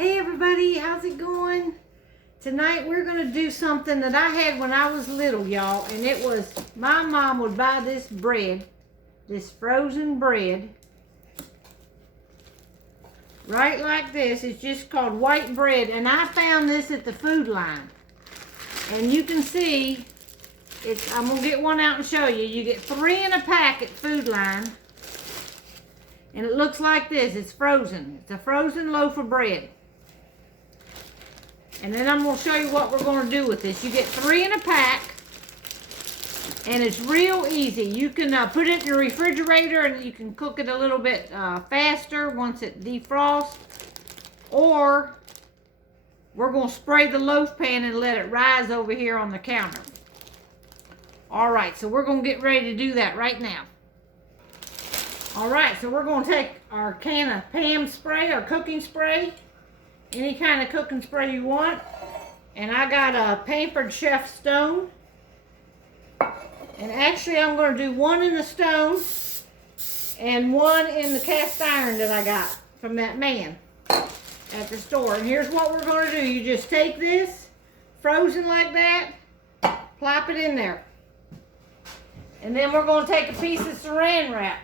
Hey everybody, how's it going? Tonight we're going to do something that I had when I was little, y'all. And it was, my mom would buy this bread, this frozen bread. Right like this. It's just called white bread. And I found this at the Food Line. And you can see, I'm going to get one out and show you. You get 3 in a pack at Food Line. And it looks like this. It's frozen. It's a frozen loaf of bread. And then I'm going to show you what we're going to do with this. You get 3 in a pack. And it's real easy. You can put it in your refrigerator and you can cook it a little bit faster once it defrosts. Or we're going to spray the loaf pan and let it rise over here on the counter. Alright, so we're going to get ready to do that right now. Alright, so we're going to take our can of Pam spray or cooking spray. Any kind of cooking spray you want. And I got a Pampered Chef Stone. And actually I'm going to do 1 in the stone and 1 in the cast iron that I got from that man at the store. And here's what we're going to do. You just take this, frozen like that, plop it in there. And then we're going to take a piece of saran wrap.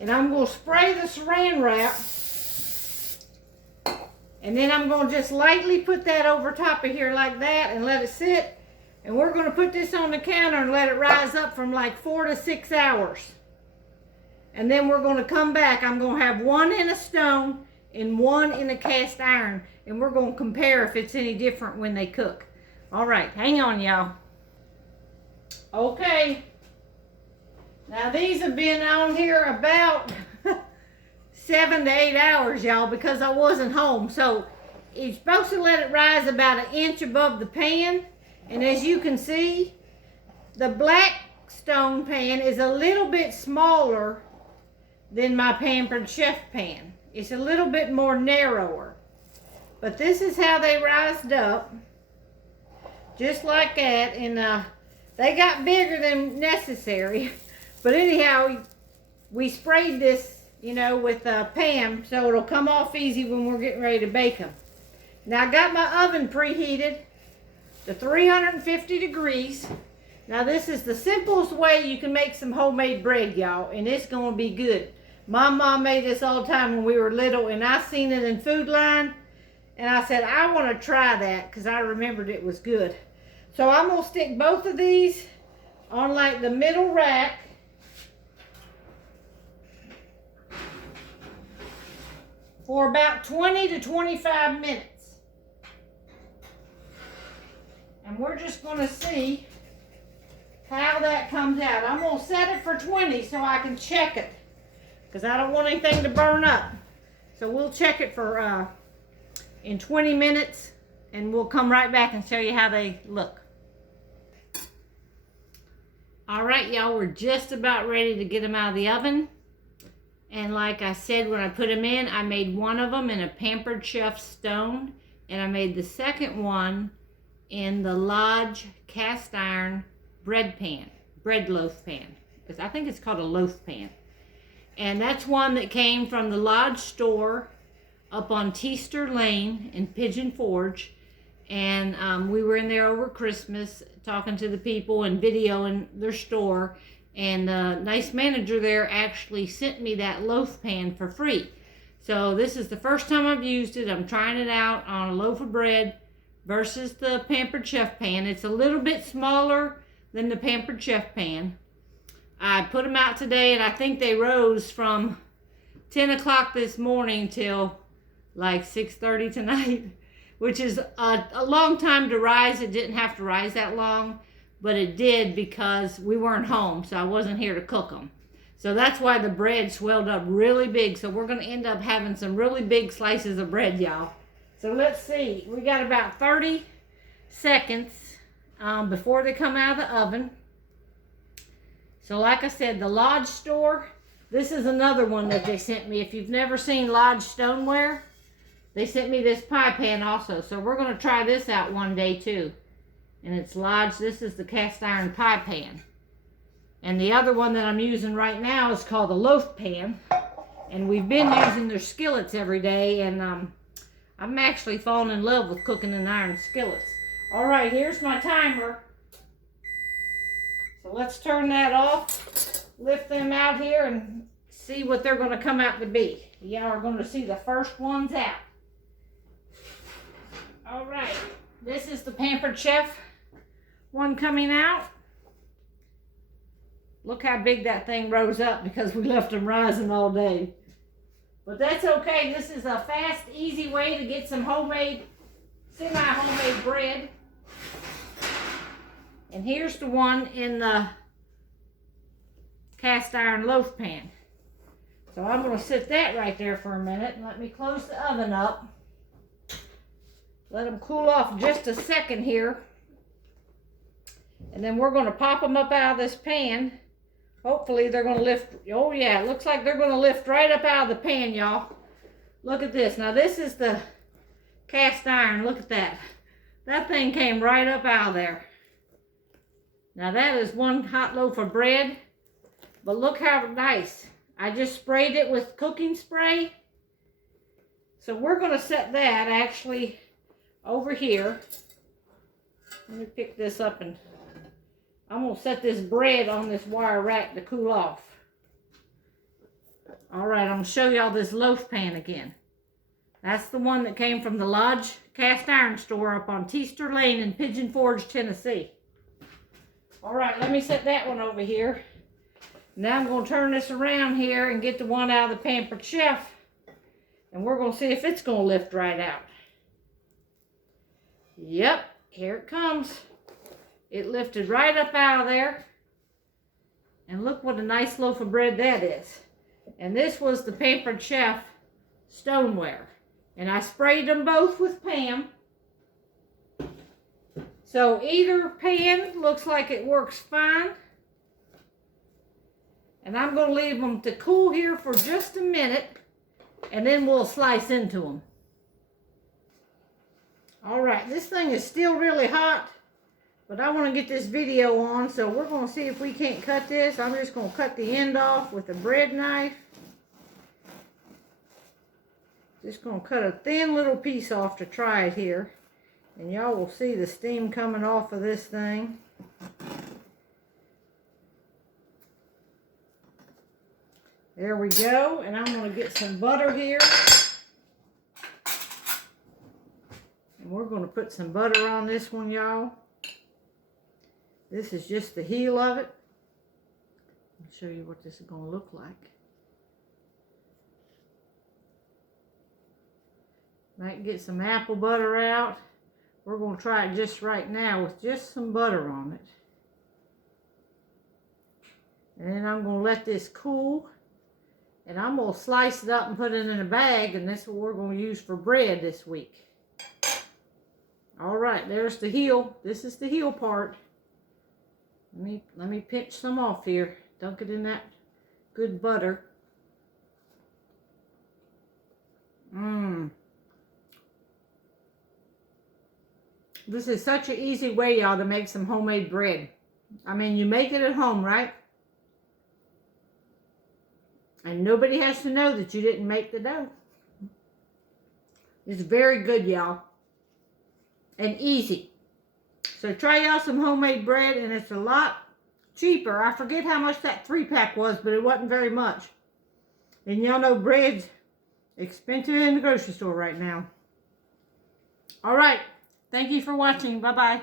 And I'm going to spray the saran wrap. And then I'm going to just lightly put that over top of here like that and let it sit. And we're going to put this on the counter and let it rise up from like 4 to 6 hours. And then we're going to come back. I'm going to have 1 in a stone and 1 in a cast iron. And we're going to compare if it's any different when they cook. All right, hang on, y'all. Okay. Now these have been on here about 7 to 8 hours, y'all, because I wasn't home. So you're supposed to let it rise about 1 inch above the pan. And as you can see, the Blackstone pan is a little bit smaller than my Pampered Chef pan. It's a little bit more narrower. But this is how they rised up. Just like that. And they got bigger than necessary. But anyhow, we sprayed this, you know, with Pam, so it'll come off easy when we're getting ready to bake them. Now, I got my oven preheated to 350 degrees. Now, this is the simplest way you can make some homemade bread, y'all, and it's going to be good. My mom made this all the time when we were little, and I seen it in Food Line, and I said, I want to try that because I remembered it was good. So, I'm going to stick both of these on, like, the middle rack. For about 20 to 25 minutes. And we're just going to see how that comes out. I'm going to set it for 20 so I can check it. Because I don't want anything to burn up. So we'll check it for in 20 minutes. And we'll come right back and show you how they look. Alright, y'all. We're just about ready to get them out of the oven. And like I said, when I put them in, I made 1 of them in a Pampered Chef Stone. And I made the second one in the Lodge cast iron bread loaf pan. Because I think it's called a loaf pan. And that's one that came from the Lodge store up on Teaster Lane in Pigeon Forge. And we were in there over Christmas talking to the people and videoing their store. And the nice manager there actually sent me that loaf pan for free. So this is the first time I've used it. I'm trying it out on a loaf of bread versus the Pampered Chef pan. It's a little bit smaller than the Pampered Chef pan. I put them out today and I think they rose from 10 o'clock this morning till like 6:30 tonight, which is a long time to rise. It didn't have to rise that long. But it did because we weren't home, so I wasn't here to cook them. So that's why the bread swelled up really big. So we're going to end up having some really big slices of bread, y'all. So let's see. We got about 30 seconds before they come out of the oven. So like I said, the Lodge store, this is another one that they sent me. If you've never seen Lodge stoneware, they sent me this pie pan also. So we're going to try this out one day too. And it's Lodge. This is the cast iron pie pan. And the other one that I'm using right now is called a loaf pan. And we've been using their skillets every day, and I'm actually falling in love with cooking in iron skillets. All right, here's my timer. So let's turn that off, lift them out here, and see what they're going to come out to be. Y'all are going to see the first ones out. All right, this is the Pampered Chef one coming out. Look how big that thing rose up because we left them rising all day. But that's okay. This is a fast, easy way to get some homemade, semi-homemade bread. And here's the one in the cast iron loaf pan. So I'm going to sit that right there for a minute and let me close the oven up. Let them cool off just a second here. And then we're going to pop them up out of this pan. Hopefully they're going to lift. Oh yeah, it looks like they're going to lift right up out of the pan, y'all. Look at this. Now this is the cast iron. Look at that. That thing came right up out of there. Now that is one hot loaf of bread. But look how nice. I just sprayed it with cooking spray. So we're going to set that actually over here. Let me pick this up, and I'm going to set this bread on this wire rack to cool off. All right, I'm going to show y'all this loaf pan again. That's the one that came from the Lodge Cast Iron Store up on Teaster Lane in Pigeon Forge, Tennessee. All right, let me set that one over here. Now I'm going to turn this around here and get the one out of the Pampered Chef. And we're going to see if it's going to lift right out. Yep, here it comes. It lifted right up out of there. And look what a nice loaf of bread that is. And this was the Pampered Chef stoneware. And I sprayed them both with Pam. So either pan looks like it works fine. And I'm going to leave them to cool here for just a minute. And then we'll slice into them. Alright, this thing is still really hot. But I want to get this video on, so we're going to see if we can't cut this. I'm just going to cut the end off with a bread knife. Just going to cut a thin little piece off to try it here. And y'all will see the steam coming off of this thing. There we go. And I'm going to get some butter here. And we're going to put some butter on this one, y'all. This is just the heel of it. I'll show you what this is going to look like. Might get some apple butter out. We're going to try it just right now with just some butter on it. And then I'm going to let this cool. And I'm going to slice it up and put it in a bag. And this is what we're going to use for bread this week. Alright, there's the heel. This is the heel part. Let me pinch some off here. Dunk it in that good butter. This is such an easy way, y'all, to make some homemade bread. I mean, you make it at home, right? And nobody has to know that you didn't make the dough. It's very good, y'all. And easy. So try out some homemade bread, and it's a lot cheaper. I forget how much that 3-pack was, but it wasn't very much. And y'all know bread's expensive in the grocery store right now. All right. Thank you for watching. Bye-bye.